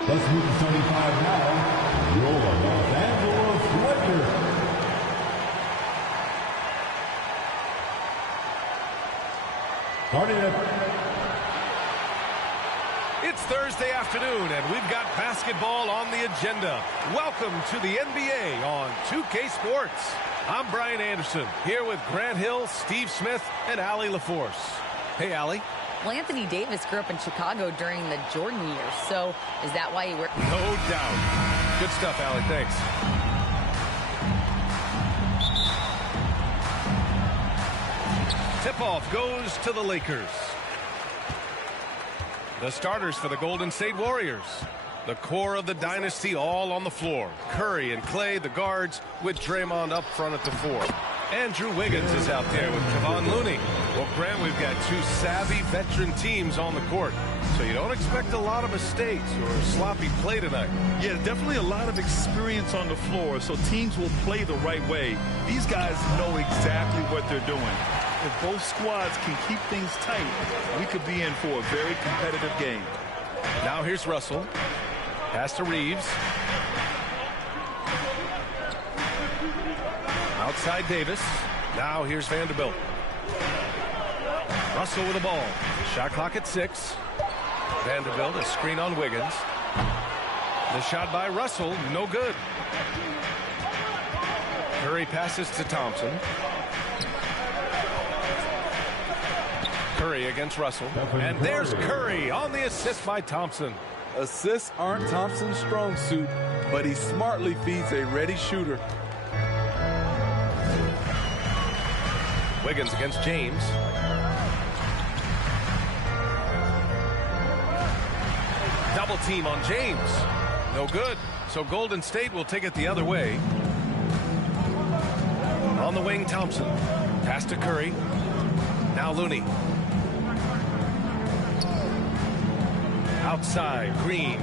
Let's move to 75 now. Your Los Angeles Lakers. Starting at... It's Thursday afternoon, and we've got basketball on the agenda. Welcome to the NBA on 2K Sports. I'm Brian Anderson, here with Grant Hill, Steve Smith, and Allie LaForce. Hey, Allie. Well, Anthony Davis grew up in Chicago during the Jordan years, so is that why he worked? No doubt. Good stuff, Allie. Thanks. Tip-off goes to the Lakers. The starters for the Golden State Warriors. The core of the dynasty all on the floor. Curry and Clay, the guards, with Draymond up front at the 4. Andrew Wiggins is out there with Kevon Looney. Well, Grant, we've got two savvy veteran teams on the court, so you don't expect a lot of mistakes or sloppy play tonight. Yeah, definitely a lot of experience on the floor, so teams will play the right way. These guys know exactly what they're doing. If both squads can keep things tight, we could be in for a very competitive game. Now here's Russell. Pass to Reeves. Outside Davis. Now here's Vanderbilt. Russell with the ball. Shot clock at 6. Vanderbilt, a screen on Wiggins. The shot by Russell, no good. Curry passes to Thompson. Curry against Russell. And there's Curry on the assist by Thompson. Assists aren't Thompson's strong suit, but he smartly feeds a ready shooter. Wiggins against James. Double team on James. No good. So Golden State will take it the other way. On the wing, Thompson. Pass to Curry. Now Looney. Outside, Green.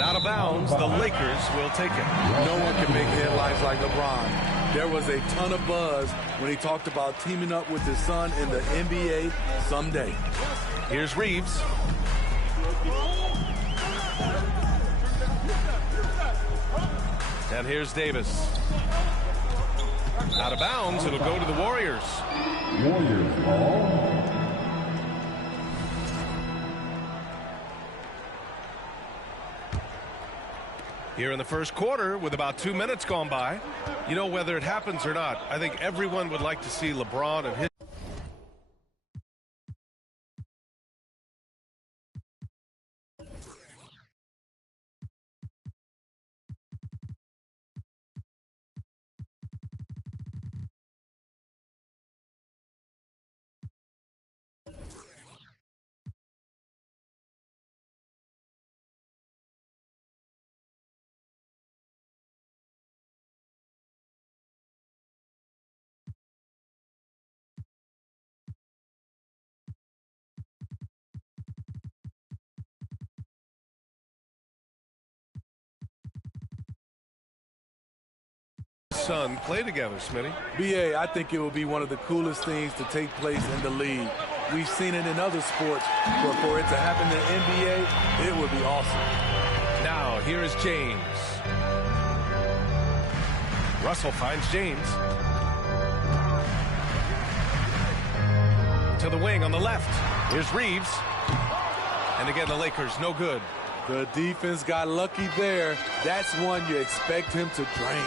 Out of bounds, the Lakers will take it. No one can make headlines like LeBron. There was a ton of buzz when he talked about teaming up with his son in the NBA someday. Here's Reeves. And here's Davis. Out of bounds, it'll go to the Warriors. Warriors ball. Here in the first quarter, with about 2 minutes gone by, you know, whether it happens or not, I think everyone would like to see LeBron and his... son play together, Smitty. BA, I think it will be one of the coolest things to take place in the league. We've seen it in other sports, but for it to happen in the NBA, it would be awesome. Now, here is James. Russell finds James. To the wing on the left. Here's Reeves. And again, the Lakers, no good. The defense got lucky there. That's one you expect him to drain.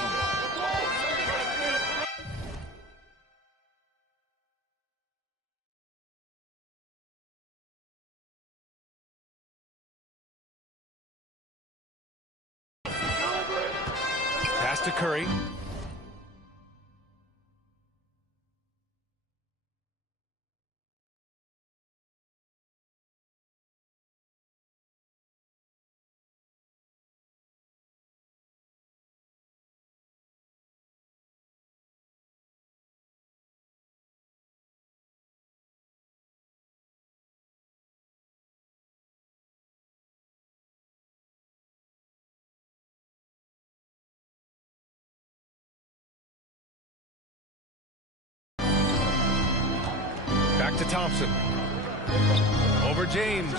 Pass to Curry. to Thompson. Over James.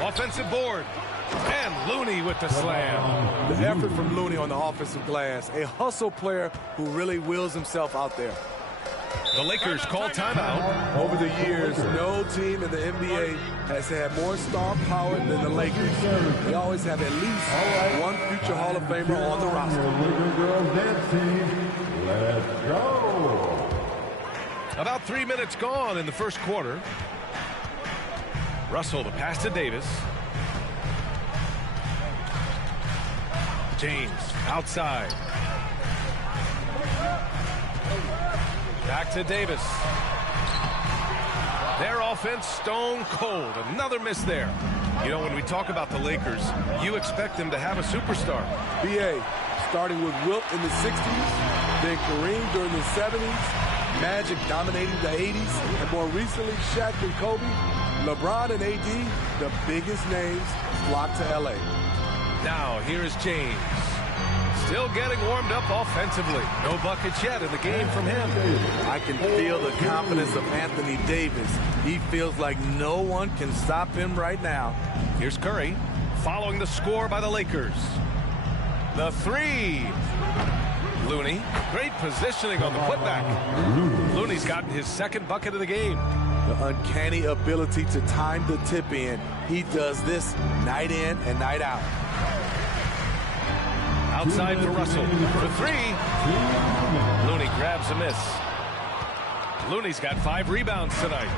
Offensive board. And Looney with the slam. The effort from Looney on the offensive glass. A hustle player who really wills himself out there. The Lakers call timeout. Over the years, no team in the NBA has had more star power than the Lakers. They always have at least one future Hall of Famer on the roster. Laker girls dancing. Let's go. About 3 minutes gone in the first quarter. Russell, the pass to Davis. James outside. Back to Davis. Their offense stone cold. Another miss there. You know, when we talk about the Lakers, you expect them to have a superstar. BA, starting with Wilt in the 60s, then Kareem during the 70s, Magic dominating the 80s, and more recently Shaq and Kobe, LeBron and AD, the biggest names flocked to LA. Now here is James. Still getting warmed up offensively. No buckets yet in the game from him. I can feel the confidence of Anthony Davis. He feels like no one can stop him right now. Here's Curry following the score by the Lakers. The three. Looney, great positioning on the putback. Looney's gotten his second bucket of the game. The uncanny ability to time the tip in. He does this night in and night out. Outside for Russell. For three. Looney grabs a miss. Looney's got 5 rebounds tonight.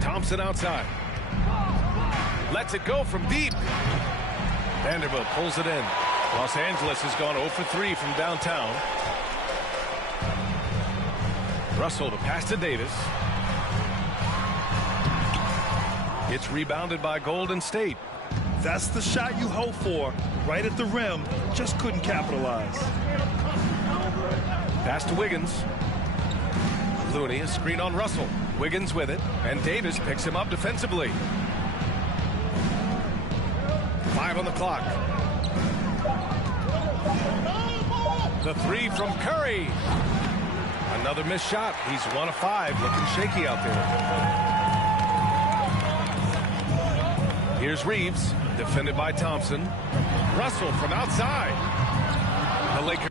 Thompson outside. Lets it go from deep. Vanderbilt pulls it in. Los Angeles has gone 0 for 3 from downtown. Russell, the pass to Davis. It's rebounded by Golden State. That's the shot you hope for. Right at the rim. Just couldn't capitalize. Pass to Wiggins. Looney, a screen on Russell. Wiggins with it. And Davis picks him up defensively. 5 on the clock. The three from Curry. Another missed shot. He's 1 of 5. Looking shaky out there. Here's Reeves. Defended by Thompson. Russell from outside. The Lakers.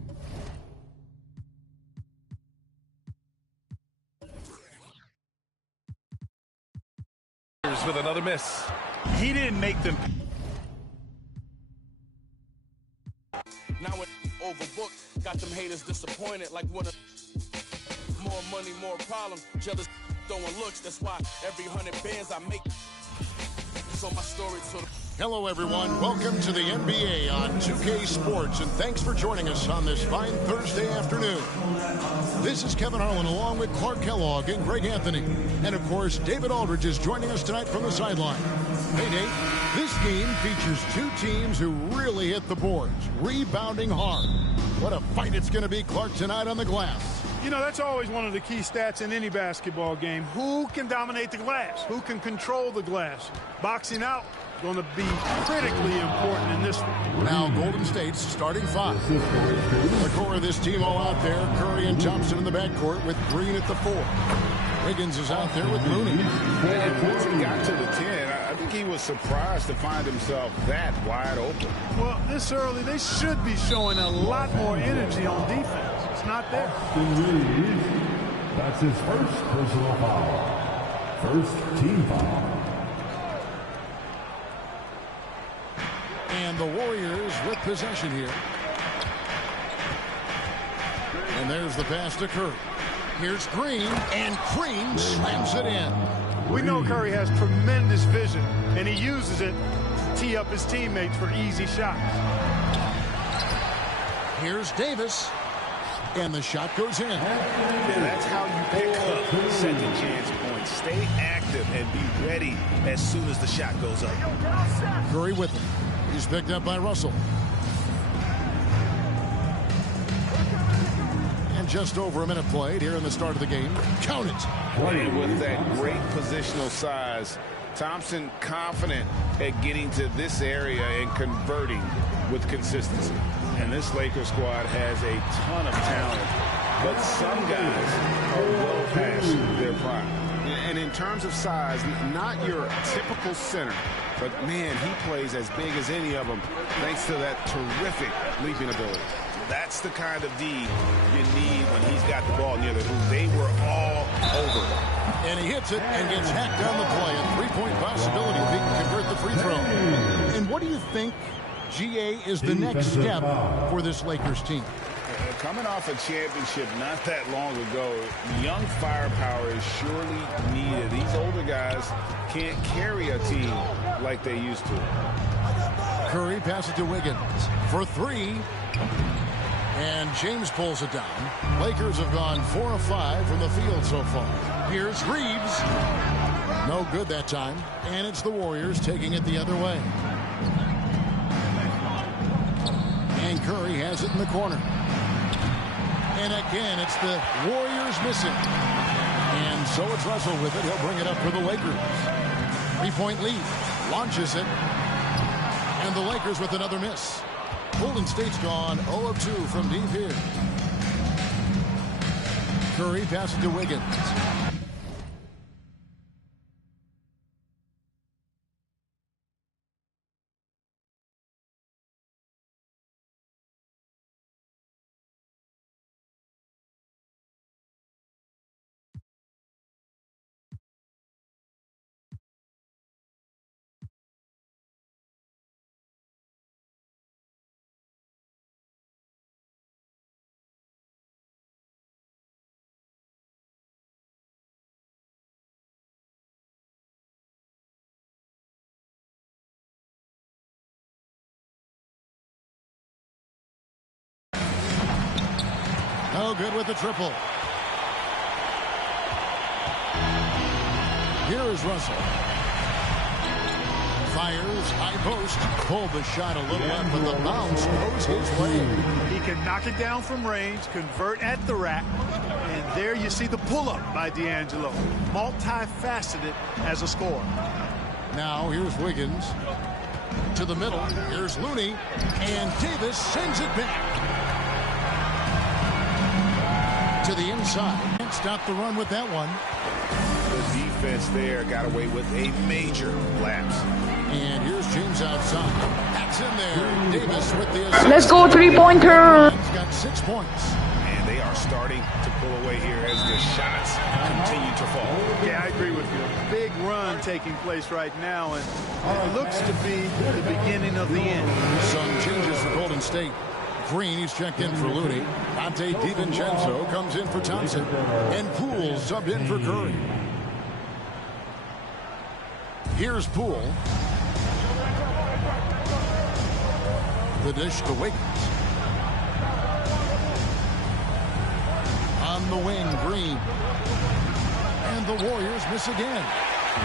With another miss. He didn't make them. Now it overbooked, got them haters disappointed like one of more money, more problems, jealous throwing looks. That's why every 100 bands I make so my story to the Hello, everyone. Welcome to the NBA on 2K Sports, and thanks for joining us on this fine Thursday afternoon. This is Kevin Harlan along with Clark Kellogg and Greg Anthony. And, of course, David Aldridge is joining us tonight from the sideline. Hey, Dave, this game features 2 teams who really hit the boards, rebounding hard. What a fight it's going to be, Clark, tonight on the glass. You know, that's always one of the key stats in any basketball game. Who can dominate the glass? Who can control the glass? Boxing out going to be critically important in this one. Now Golden State's starting 5. The core of this team all out there. Curry and Thompson in the backcourt with Green at the 4. Wiggins is out there with Looney. And once he got to the 10, I think he was surprised to find himself that wide open. Well, this early, they should be showing a lot more energy on defense. It's not there. That's his first personal foul. First team foul. And the Warriors with possession here. And there's the pass to Curry. Here's Green, and Green slams it in. We know Curry has tremendous vision, and he uses it to tee up his teammates for easy shots. Here's Davis, and the shot goes in. And that's how you pick up second chance points. Stay active and be ready as soon as the shot goes up. Curry with him. He's picked up by Russell. And just over a minute played here in the start of the game. Count it. And with that great positional size, Thompson confident at getting to this area and converting with consistency. And this Lakers squad has a ton of talent but some guys are well past their prime. And in terms of size, not your typical center, but man, he plays as big as any of them thanks to that terrific leaping ability. That's the kind of D you need when he's got the ball near the hoop. They were all over. And he hits it and gets hacked on the play. A three-point possibility if he can convert the free throw. And what do you think, GA, is the next step for this Lakers team? Coming off a championship not that long ago, young firepower is surely needed. These older guys can't carry a team like they used to. Curry passes to Wiggins for three. And James pulls it down. Lakers have gone 4 of 5 from the field so far. Here's Reeves. No good that time. And it's the Warriors taking it the other way. And Curry has it in the corner. And again, it's the Warriors missing. And so it's Russell with it. He'll bring it up for the Lakers. 3-point lead. Launches it. And the Lakers with another miss. Golden State's gone 0 of 2 from deep here. Curry passes to Wiggins. No good with the triple. Here is Russell. Fires, high post. Pulled the shot a little up, but the bounce goes his way. He can knock it down from range, convert at the rack, and there you see the pull-up by D'Angelo. Multifaceted as a scorer. Now here's Wiggins to the middle. Here's Looney, and Davis sends it back to the inside. Can't stop the run with that one. The defense there got away with a major lapse. And here's James outside. That's in there. Davis with the assist. Let's go three-pointer. He's got 6 points. And they are starting to pull away here as the shots continue to fall. Yeah, I agree with you. A big run taking place right now, and it looks to be the beginning of the end. Some changes for Golden State. Green, he's checked in for Looney. Dante DiVincenzo comes in for Thompson. And Poole subbed in for Curry. Here's Poole. The dish to Wiggins. On the wing, Green. And the Warriors miss again.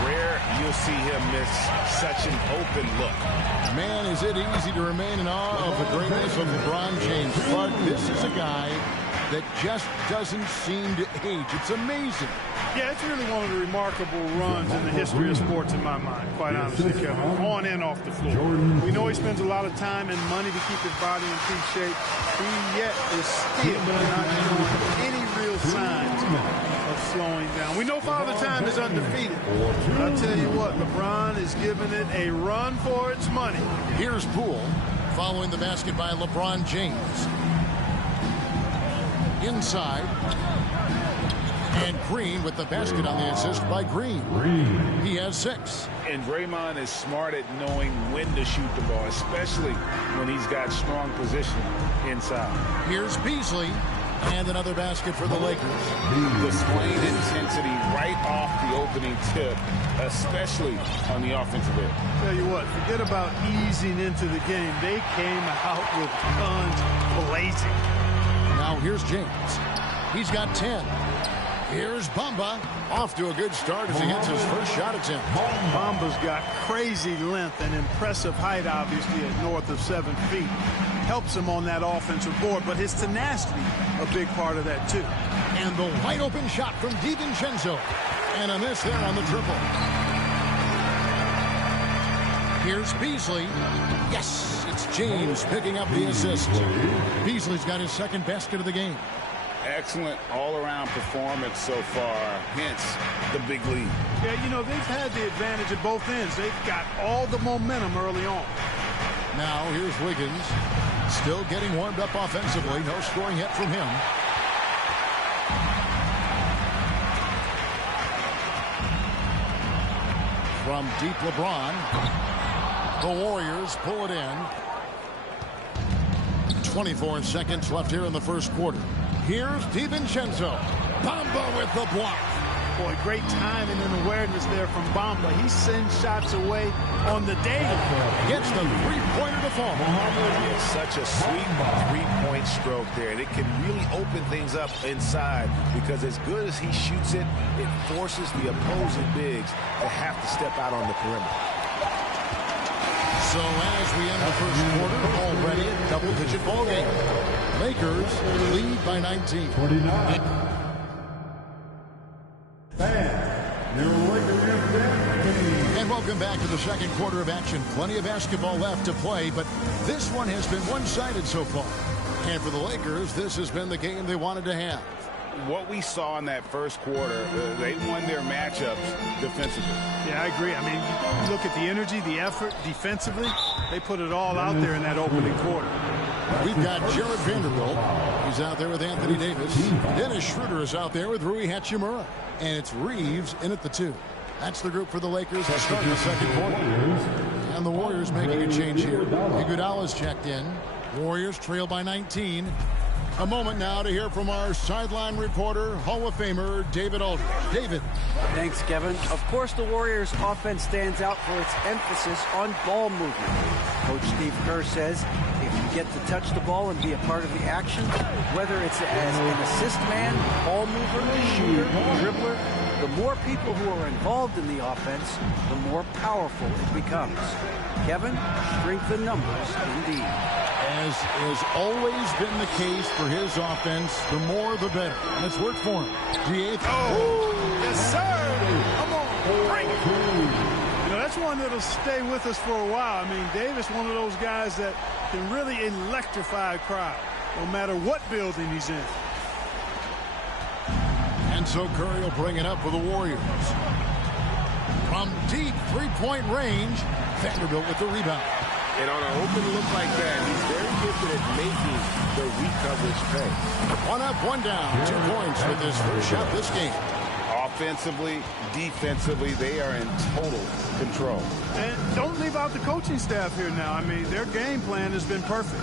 Rare you'll see him miss such an open look. Man, is it easy to remain in awe of the greatness of LeBron James. But this is a guy that just doesn't seem to age. It's amazing. Yeah, it's really one of the remarkable runs in the history of sports in my mind, quite honestly, Kevin. On and off the floor. We know he spends a lot of time and money to keep his body in peak shape. He yet is still not showing any real signs of slowing down. We know Father Time is undefeated. But I'll tell you what, LeBron is giving it a run for its money. Here's Poole following the basket by LeBron James. Inside. And Green with the basket on the assist by Green. He has 6. And Draymond is smart at knowing when to shoot the ball, especially when he's got strong position inside. Here's Beasley. And another basket for the Lakers. Displaying intensity right off the opening tip, especially on the offensive end. Tell you what, forget about easing into the game. They came out with guns blazing. Now here's James. He's got 10. Here's Bamba. Off to a good start as he hits his first shot attempt. Bamba's got crazy length and impressive height, obviously, at north of 7 feet. Helps him on that offensive board, but his tenacity, a big part of that, too. And the wide open shot from DiVincenzo. And a miss there on the triple. Here's Beasley. Yes, it's James picking up the assist. Beasley's got his second basket of the game. Excellent all-around performance so far, hence the big lead. Yeah, you know, they've had the advantage at both ends. They've got all the momentum early on. Now here's Wiggins, still getting warmed up offensively. No scoring hit from him. From deep LeBron, the Warriors pull it in. 24 seconds left here in the first quarter. Here's DiVincenzo. Bamba with the block. Boy, great timing and awareness there from Bamba. He sends shots away on the day. Gets the three-pointer to fall. It's such a sweet three-point stroke there, and it can really open things up inside because as good as he shoots it, it forces the opposing bigs to have to step out on the perimeter. So as we end the first quarter, already a double-digit ball game. Lakers lead by 19. 29. And welcome back to the second quarter of action. Plenty of basketball left to play, but this one has been one-sided so far. And for the Lakers, this has been the game they wanted to have. What we saw in that first quarter, they won their matchups defensively. Yeah, I agree. I mean, you look at the energy, the effort defensively. They put it all out there in that opening quarter. We've got Jared Vanderbilt. He's out there with Anthony Davis. Dennis Schroeder is out there with Rui Hachimura. And it's Reeves in at the 2. That's the group for the Lakers to start the second quarter. And the Warriors making a change here. Iguodala's checked in. Warriors trail by 19. A moment now to hear from our sideline reporter, Hall of Famer David Aldridge. David. Thanks, Kevin. Of course, the Warriors' offense stands out for its emphasis on ball movement. Coach Steve Kerr says if you get to touch the ball and be a part of the action, whether it's as an assist man, ball mover, shooter, dribbler, the more people who are involved in the offense, the more powerful it becomes. Kevin, strength in numbers indeed. As has always been the case for his offense, the more the better. And it's worked for him. Yes, sir. Come on, bring it. You know, that's one that'll stay with us for a while. I mean, Davis, one of those guys that can really electrify a crowd, no matter what building he's in. And so Curry will bring it up for the Warriors. From deep three-point range, Vanderbilt with the rebound. And on an open look like that, he's very gifted at making the recoverage pay. One up, one down. 2 points with his first shot this game. Offensively, defensively, they are in total control. And don't leave out the coaching staff here now. I mean, their game plan has been perfect.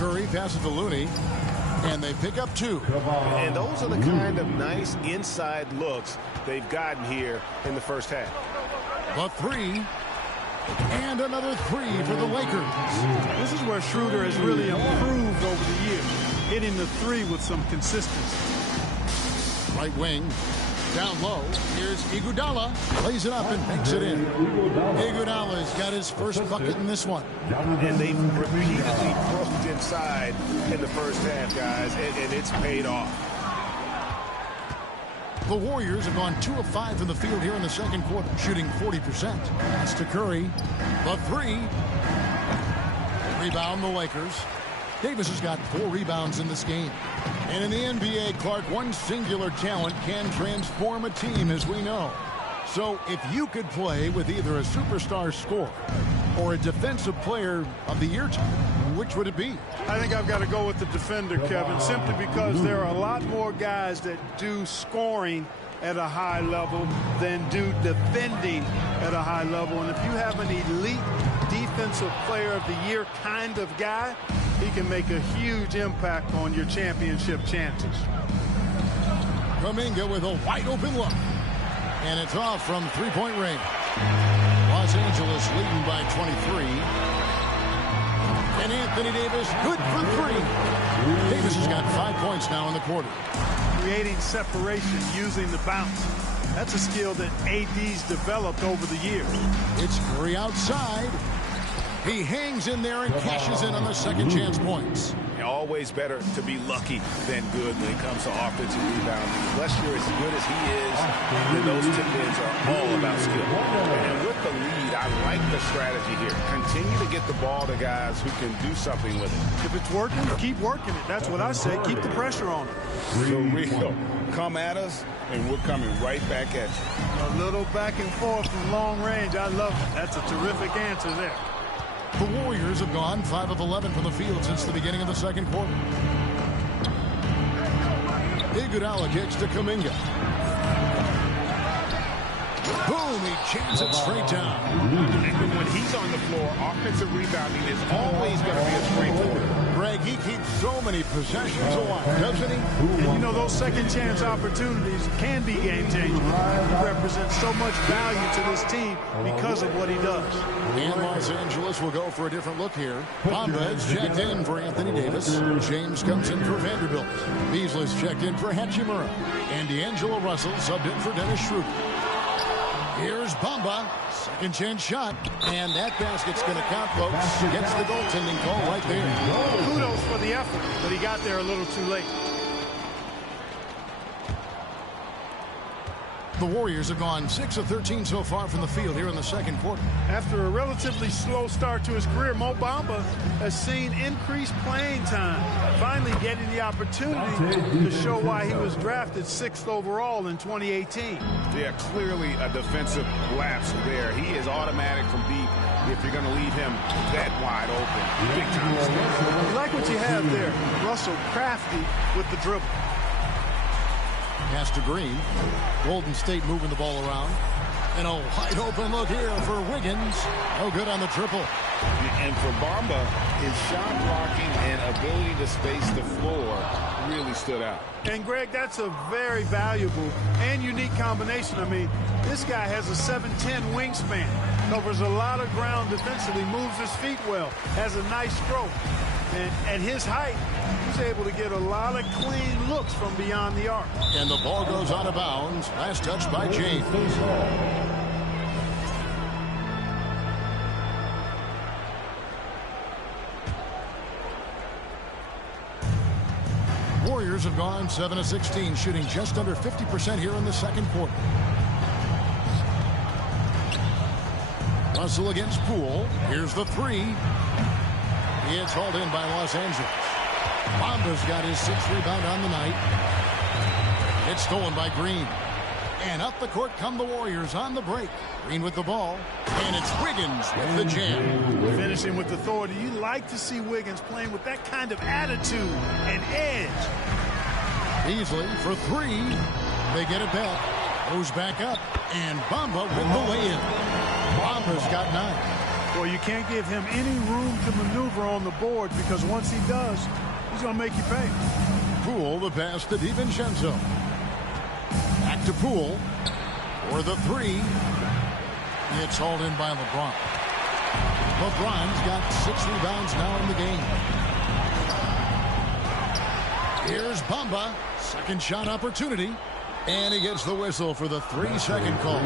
Curry passes to Looney, and they pick up 2. And those are the kind of nice inside looks they've gotten here in the first half. The 3. And another 3 for the Lakers. This is where Schroeder has really improved over the years, hitting the 3 with some consistency. Right wing, down low. Here's Iguodala. Plays it up and makes it in. Iguodala's got his first bucket in this one. And they've repeatedly broke inside in the first half, guys, and it's paid off. The Warriors have gone 2 of 5 in the field here in the second quarter, shooting 40%. That's to Curry. The 3. Rebound the Lakers. Davis has got 4 rebounds in this game. And in the NBA, Clark, one singular talent can transform a team, as we know. So if you could play with either a superstar scorer or a defensive player of the year team, which would it be? I think I've got to go with the defender, Kevin, simply because there are a lot more guys that do scoring at a high level than do defending at a high level. And if you have an elite defensive player of the year kind of guy, he can make a huge impact on your championship chances. Kuminga with a wide open look. And it's off from three-point range. Los Angeles leading by 23. And Anthony Davis good for 3. Davis has got 5 points now in the quarter. Creating separation using the bounce. That's a skill that AD's developed over the years. It's Curry outside. He hangs in there and cashes in on the second chance points. Always better to be lucky than good when it comes to offensive rebounding. Unless you're as good as he is, then those tip-ins are all about skill. And with the lead, I like the strategy here. Continue to get the ball to guys who can do something with it. If it's working, keep working it. That's what I say. Keep the pressure on it. So Rico, come at us, and we're coming right back at you. A little back and forth from long range. I love it. That's a terrific answer there. The Warriors have gone 5 of 11 from the field since the beginning of the second quarter. Iguodala kicks to Kuminga. Boom, he jams it straight down. And when he's on the floor, offensive rebounding is always going to be a strength for him. Greg, he keeps so many possessions alive, doesn't he? And you know, those second chance opportunities can be game changing. He represents so much value to this team because of what he does. And Los Angeles will go for a different look here. Bamba is checked in for Anthony Davis. James comes in for Vanderbilt. Beasley's checked in for Hachimura. And D'Angelo Russell subbed in for Dennis Schroeder. Here's Bamba. Second chance shot. And that basket's going to count, folks. Gets the goaltending call right there. Kudos for the effort, but he got there a little too late. The Warriors have gone 6 of 13 so far from the field here in the second quarter. After a relatively slow start to his career, Mo Bamba has seen increased playing time, finally getting the opportunity to show why he was drafted 6th overall in 2018. Yeah, clearly a defensive lapse there. He is automatic from deep if you're going to leave him that wide open. Big time. I like what you have there. Russell crafty with the dribble. Pass to Green. Golden State moving the ball around. And a wide open look here for Wiggins. No good on the triple. And for Bamba, his shot blocking and ability to space the floor really stood out. And Greg, that's a very valuable and unique combination. I mean, this guy has a 7'10" wingspan, covers a lot of ground defensively, moves his feet well, has a nice stroke. And at his height, he's able to get a lot of clean looks from beyond the arc. And the ball goes out of bounds. Last touch by James. Warriors have gone 7 of 16, shooting just under 50% here in the second quarter. Russell against Poole. Here's the three. It's hauled in by Los Angeles. Bamba's got his 6th rebound on the night. It's stolen by Green. And up the court come the Warriors on the break. Green with the ball. And it's Wiggins with the jam. Finishing with authority. You like to see Wiggins playing with that kind of attitude and edge. Beasley for three. They get it back. Goes back up. And Bamba with the lay-in. Bamba's got 9. Well, you can't give him any room to maneuver on the board because once he does, he's going to make you pay. Poole, the pass to DiVincenzo. Back to Poole for the three. It's hauled in by LeBron. LeBron's got 6 rebounds now in the game. Here's Bamba. Second shot opportunity. And he gets the whistle for the 3-second call.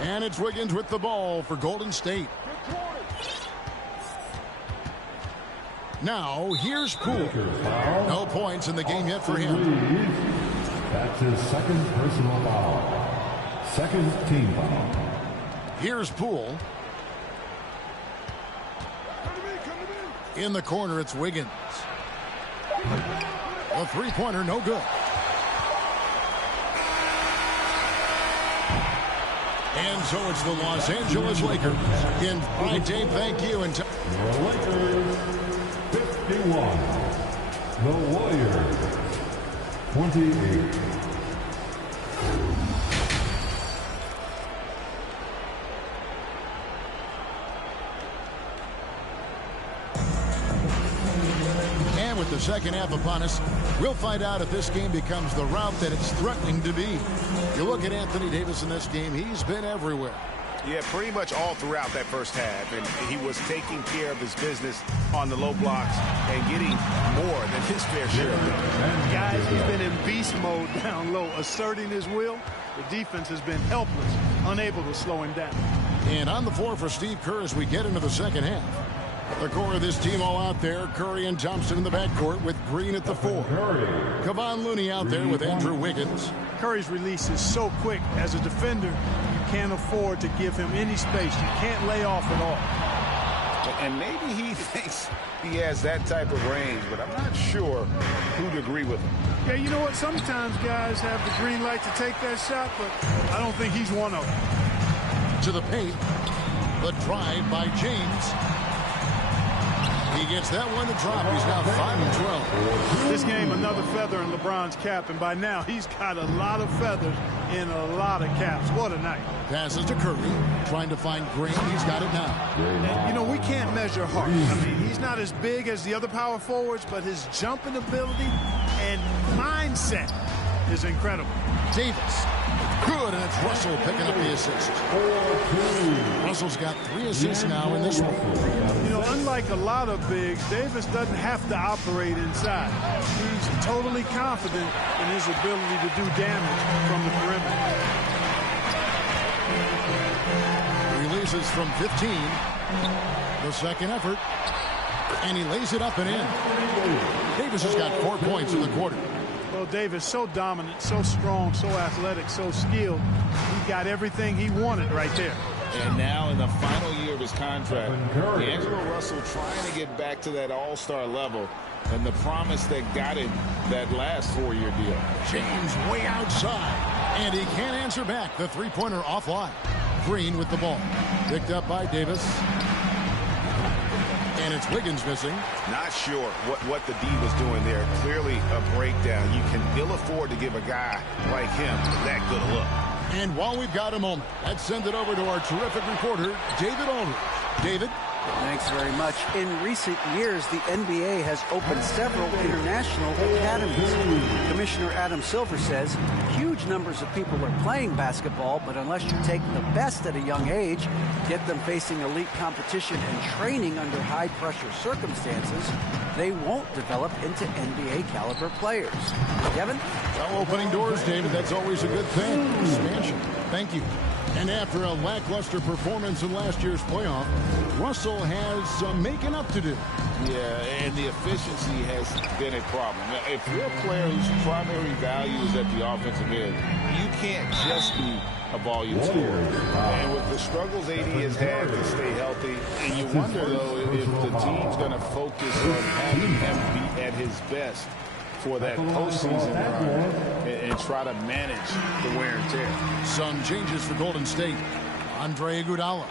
And it's Wiggins with the ball for Golden State. Now, here's Poole. No points in the game yet for him. That's his second personal foul. Second team foul. Here's Poole. In the corner, it's Wiggins. A three-pointer, no good. And so it's the Los Angeles Lakers. In Bright Dave, thank you. And the Lakers 51. The Warriors 28. And with the second half upon us, we'll find out if this game becomes the route that it's threatening to be. You look at Anthony Davis in this game, he's been everywhere. Yeah, pretty much all throughout that first half. And he was taking care of his business on the low blocks and getting more than his fair share of them. Guys, he's been in beast mode down low, asserting his will. The defense has been helpless, unable to slow him down. And on the floor for Steve Kerr as we get into the second half. The core of this team all out there. Curry and Thompson in the backcourt with Green at the 4. Kevon Looney out there with Andrew Wiggins. Curry's release is so quick. As a defender, you can't afford to give him any space. You can't lay off at all. And maybe he thinks he has that type of range, but I'm not sure who'd agree with him. Yeah, you know what? Sometimes guys have the green light to take that shot, but I don't think he's one of them. To the paint. The drive by James. He gets that one to drop. He's now 5-12. This game, another feather in LeBron's cap, and by now he's got a lot of feathers in a lot of caps. What a night. Passes to Curry, trying to find Green. He's got it now. And, you know, we can't measure heart. I mean, he's not as big as the other power forwards, but his jumping ability and mindset is incredible. Davis. Good, and it's Russell picking up the assist. Russell's got 3 assists now in this one. You know, unlike a lot of bigs, Davis doesn't have to operate inside. He's totally confident in his ability to do damage from the perimeter. Releases from 15. The second effort. And he lays it up and in. Davis has got 4 points in the quarter. Well, Davis, so dominant, so strong, so athletic, so skilled. He got everything he wanted right there. And now in the final year of his contract, D'Angelo Russell trying to get back to that all-star level and the promise that got him that last 4-year deal. James way outside, and he can't answer back. The three-pointer offline. Green with the ball. Picked up by Davis. And it's Wiggins missing. Not sure what the D was doing there. Clearly a breakdown. You can ill afford to give a guy like him that good a look. And while we've got a moment, let's send it over to our terrific reporter, David Aldridge. David? Thanks very much. In recent years, the NBA has opened several international academies. Commissioner Adam Silver says huge numbers of people are playing basketball, but unless you take the best at a young age, get them facing elite competition and training under high-pressure circumstances, they won't develop into NBA-caliber players. Kevin? Well, opening doors, David, that's always a good thing. Expansion. Thank you. And after a lackluster performance in last year's playoff, Russell has some making up to do. Yeah, and the efficiency has been a problem. Now, if you're a player whose primary value is at the offensive end, you can't just be a volume scorer. And with the struggles AD has had to stay healthy, and you wonder, though, if the team's going to focus on having him be at his best for that postseason run and try to manage the wear and tear. Some changes for Golden State. Andre Iguodala.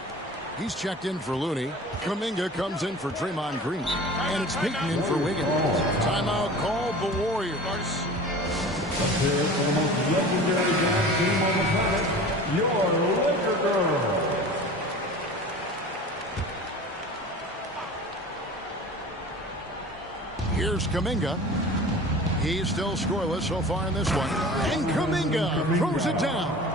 He's checked in for Looney. Kuminga comes in for Draymond Green. And it's Payton in for Wiggins. Timeout called the Warriors. Let's hear it for the most legendary dance team on the planet, your Laker Girls. Here's Kuminga. He's still scoreless so far in this one. And Kuminga throws it down.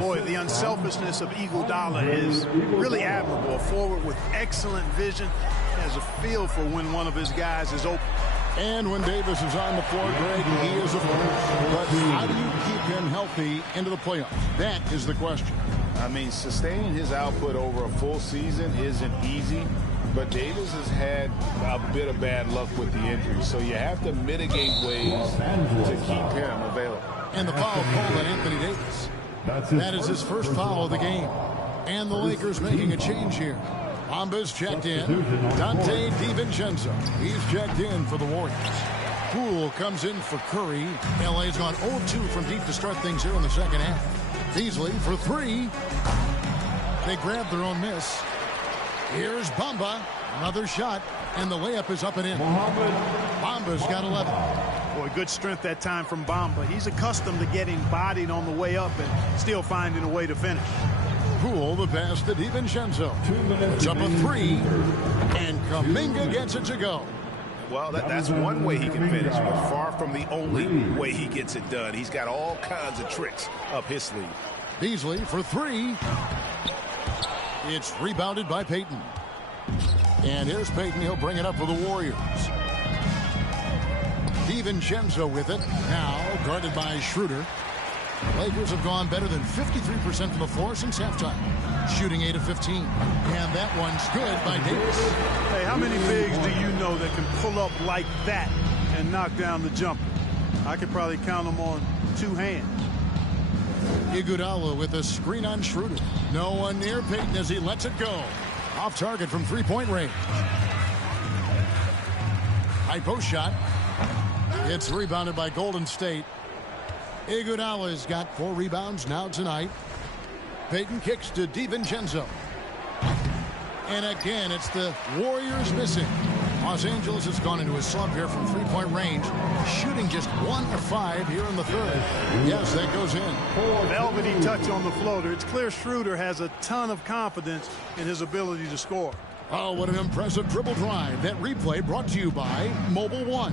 Boy, the unselfishness of Iguodala is really admirable. A forward with excellent vision. He has a feel for when one of his guys is open. And when Davis is on the floor, Greg, he is a force. But how do you keep him healthy into the playoffs? That is the question. I mean, sustaining his output over a full season isn't easy, but Davis has had a bit of bad luck with the injury, so you have to mitigate ways to keep him available. And the foul called on Anthony Davis. That is his first foul of the game. And the Lakers making a change here. Bamba's checked in. Dante DiVincenzo. He's checked in for the Warriors. Poole comes in for Curry. LA's gone 0-2 from deep to start things here in the second half. Beasley for 3. They grab their own miss. Here's Bamba. Another shot. And the layup is up and in. Bamba's got 11. Boy, good strength that time from Bamba. He's accustomed to getting bodied on the way up and still finding a way to finish. Poole, the pass to DiVincenzo. It's up a 3. And Kuminga gets it to go. Well, that's one way he can finish, but far from the only way he gets it done. He's got all kinds of tricks up his sleeve. Beasley for 3. It's rebounded by Payton. And here's Payton. He'll bring it up for the Warriors. DiVincenzo with it. Now guarded by Schroeder. Lakers have gone better than 53% from the floor since halftime. Shooting 8 of 15. And that one's good by Davis. Hey, how many bigs do you know that can pull up like that and knock down the jumper? I could probably count them on 2 hands. Iguodala with a screen on Schroeder. No one near Payton as he lets it go. Off target from three-point range. High post shot. It's rebounded by Golden State. Iguodala's got 4 rebounds now tonight. Payton kicks to DiVincenzo. And again, it's the Warriors missing. Los Angeles has gone into a slump here from three-point range, shooting just 1 of 5 here in the third. Yes, that goes in. Velvety touch on the floater. It's clear Schroeder has a ton of confidence in his ability to score. Oh, what an impressive dribble drive. That replay brought to you by Mobile One.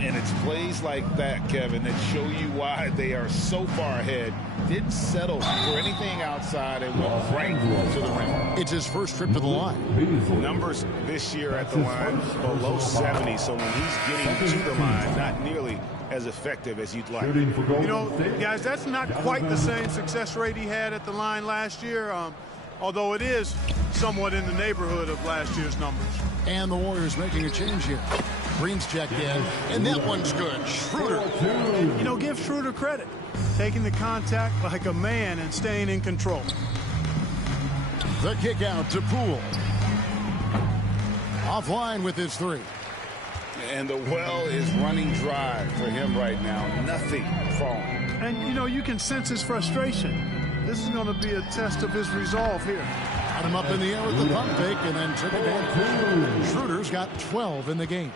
And it's plays like that, Kevin, that show you why they are so far ahead. Didn't settle for anything outside and went right to the rim. It's his first trip to the line. Numbers this year at the line below 70, so when he's getting to the line, not nearly as effective as you'd like. You know, guys, that's not quite the same success rate he had at the line last year, although it is somewhat in the neighborhood of last year's numbers. And the Warriors making a change here. Green's checked in, and that one's good. Schroeder. You know, give Schroeder credit. Taking the contact like a man and staying in control. The kick out to Poole. Offline with his 3. And the well is running dry for him right now. Nothing falling. And, you know, you can sense his frustration. This is going to be a test of his resolve here. Got him up in the air with the pump fake and then took advantage. Schroeder's got 12 in the game.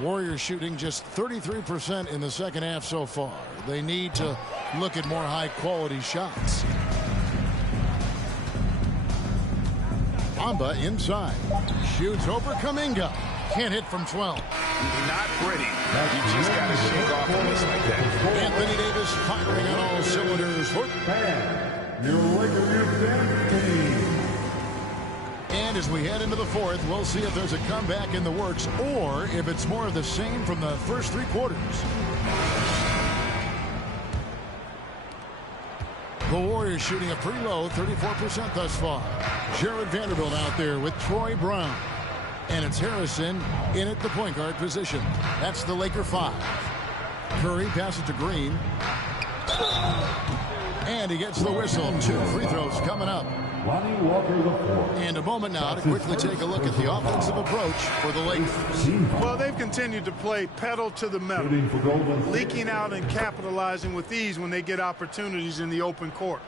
Warriors shooting just 33% in the second half so far. They need to look at more high-quality shots. Bamba inside. Shoots over Kuminga. Can't hit from 12. Not pretty. You just got to shake off a miss like that. Anthony Davis firing on all cylinders. Your Lakers And as we head into the fourth, we'll see if there's a comeback in the works or if it's more of the same from the first 3 quarters. The Warriors shooting a pretty low 34% thus far. Jared Vanderbilt out there with Troy Brown. And it's Harrison in at the point guard position. That's the Laker 5. Curry passes to Green. And he gets the whistle. 2 free throws coming up. And a moment now to quickly take a look at the offensive approach for the Lakers. Well, they've continued to play pedal to the metal, leaking out and capitalizing with ease when they get opportunities in the open court.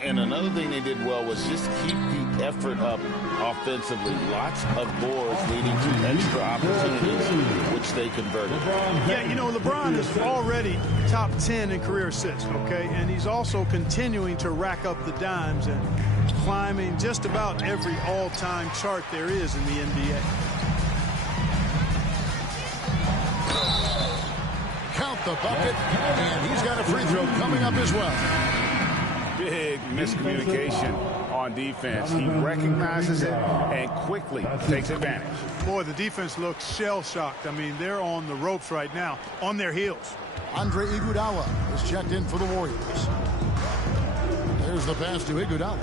And another thing they did well was just keep the effort up offensively. Lots of boards leading to extra opportunities, which they converted. Yeah, you know, LeBron is already top 10 in career assists, okay? And he's also continuing to rack up the dimes and climbing just about every all-time chart there is in the NBA. Count the bucket, and he's got a free throw coming up as well. Big miscommunication on defense. He recognizes it and quickly takes advantage. Boy, the defense looks shell-shocked. I mean, they're on the ropes right now, on their heels. Andre Iguodala is checked in for the Warriors. There's the pass to Iguodala.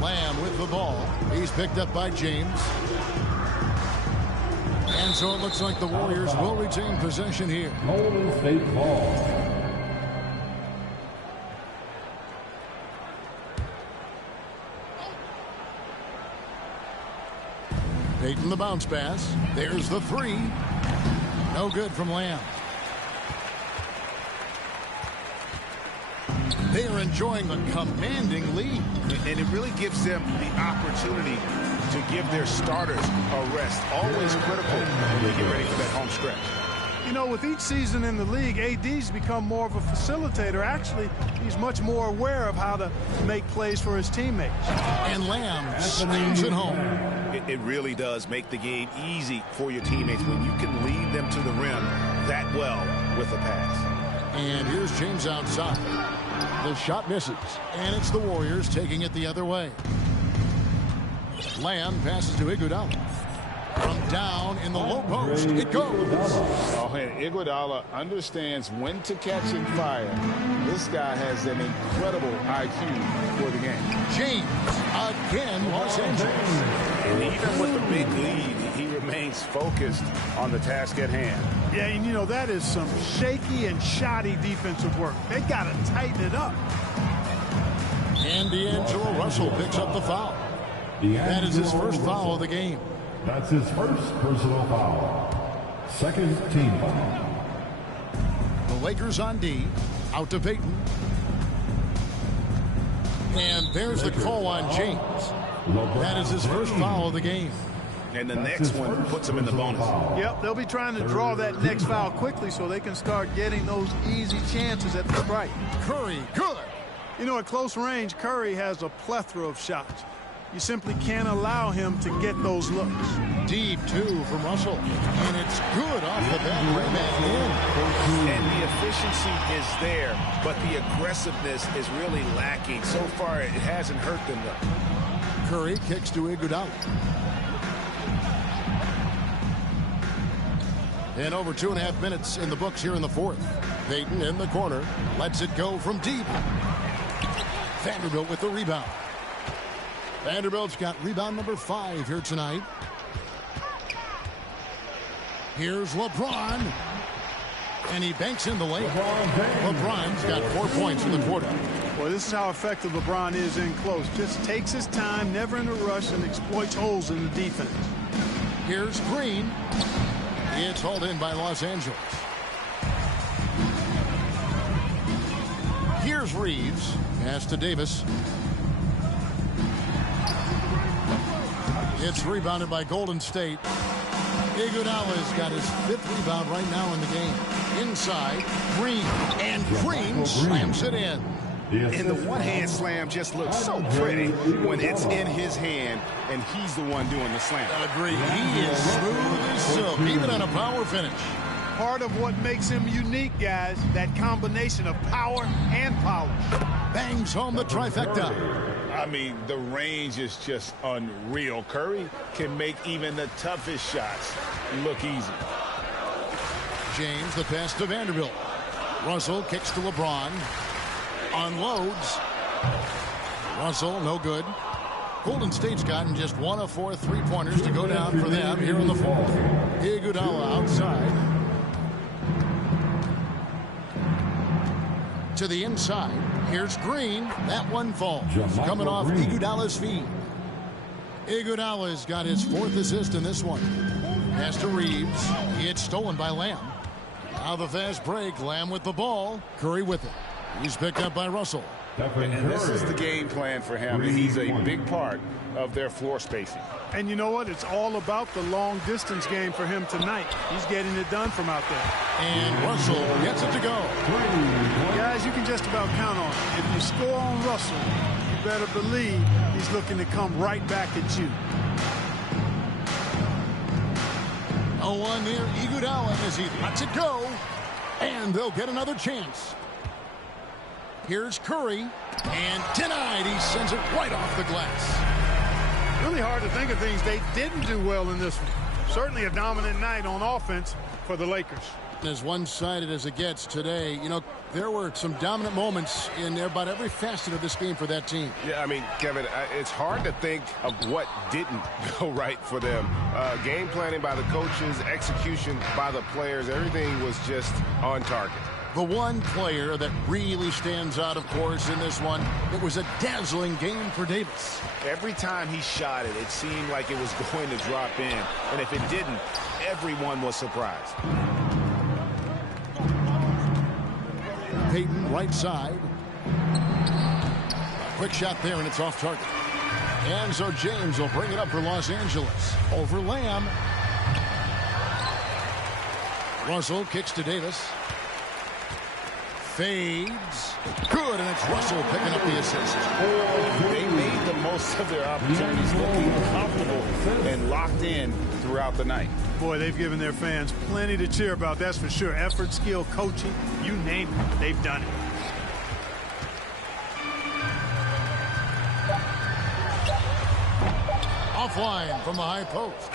Lamb with the ball. He's picked up by James. And so it looks like the Warriors will retain possession here. Golden State ball. Payton the bounce pass. There's the 3. No good from Lamb. They are enjoying a commanding lead. And it really gives them the opportunity to give their starters a rest. Always critical when they get ready for that home stretch. You know, with each season in the league, AD's become more of a facilitator. Actually, he's much more aware of how to make plays for his teammates. And Lamb slams it home. It really does make the game easy for your teammates when you can lead them to the rim that well with a pass. And here's James outside. The shot misses. And it's the Warriors taking it the other way. Lamb passes to Iguodala. From down in the low post, it goes. Oh, and Iguodala understands when to catch and fire. This guy has an incredible IQ for the game. James, again, Los Angeles. And even with the big lead, he remains focused on the task at hand. Yeah, and you know, that is some shaky and shoddy defensive work. They got to tighten it up. And D'Angelo Russell picks up the foul. That is his first foul of the game. That's his first personal foul. Second team foul. The Lakers on D. Out to Payton. And there's the call on James. That is his first foul of the game. And the next one puts him in the bonus. Yep, they'll be trying to draw that next foul quickly so they can start getting those easy chances at the stripe. Curry, good. You know, at close range, Curry has a plethora of shots. You simply can't allow him to get those looks. Deep two from Russell. And it's good off the back rim and in. And the efficiency is there, but the aggressiveness is really lacking. So far, it hasn't hurt them, though. Curry kicks to Iguodala. And over 2.5 minutes in the books here in the fourth. Payton in the corner. Lets it go from deep. Vanderbilt with the rebound. Vanderbilt's got rebound number 5 here tonight. Here's LeBron. And he banks in the lane. LeBron's got 4 points in the quarter. Well, this is how effective LeBron is in close. Just takes his time, never in a rush, and exploits holes in the defense. Here's Green. It's hauled in by Los Angeles. Here's Reeves. Pass to Davis. It's rebounded by Golden State. Iguodala's got his 5th rebound right now in the game. Inside, Green. And Green slams it in. And the one-hand slam just looks so pretty when it's in his hand and he's the one doing the slam. Agree. He is smooth as silk, even on a power finish. Part of what makes him unique, guys, that combination of power and polish. Bangs home the trifecta. I mean, the range is just unreal. Curry can make even the toughest shots look easy. James, the pass to Vanderbilt. Russell kicks to LeBron. Unloads. Russell, no good. Golden State's gotten just 1 of 4 3-pointers to go down for them here in the fourth. Iguodala outside. To the inside. Here's Green. That one falls. Coming off Iguodala's feet. Iguodala's got his 4th assist in this one. Pass to Reeves. It's stolen by Lamb. Now the fast break. Lamb with the ball. Curry with it. He's picked up by Russell. And this is the game plan for him. He's a big part of their floor spacing. And you know what? It's all about the long distance game for him tonight. He's getting it done from out there. And Russell gets it to go. Guys, you can just about count on it. If you score on Russell, you better believe he's looking to come right back at you. 0-1 near Iguodala as he lets it go. And they'll get another chance. Here's Curry. And denied. He sends it right off the glass. Really hard to think of things they didn't do well in this one. Certainly a dominant night on offense for the Lakers. As one-sided as it gets today, you know, there were some dominant moments in about every facet of this game for that team. Yeah, I mean, Kevin, it's hard to think of what didn't go right for them. Game planning by the coaches, execution by the players, everything was just on target. The one player that really stands out, of course, in this one, it was a dazzling game for Davis. Every time he shot it, it seemed like it was going to drop in. And if it didn't, everyone was surprised. Payton, right side. A quick shot there, and it's off target. And so James will bring it up for Los Angeles. Over Lamb. Russell kicks to Davis. Fades. Good, and it's Russell picking up the assist. They made the most of their opportunities, looking comfortable and locked in throughout the night. Boy, they've given their fans plenty to cheer about, that's for sure. Effort, skill, coaching, you name it, they've done it. offline from the high post.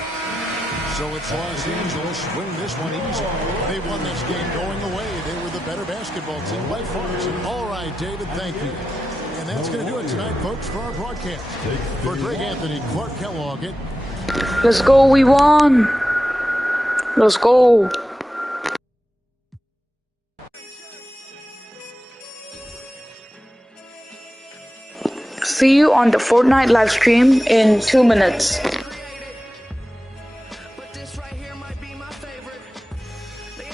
So it's Los Angeles winning this one easy. They won this game going away. They were the better basketball team by far. All right, David, thank you. And that's going to do it tonight, folks, for our broadcast. For Greg Anthony, Clark Kellogg. Let's go, we won. Let's go. See you on the Fortnite live stream in 2 minutes.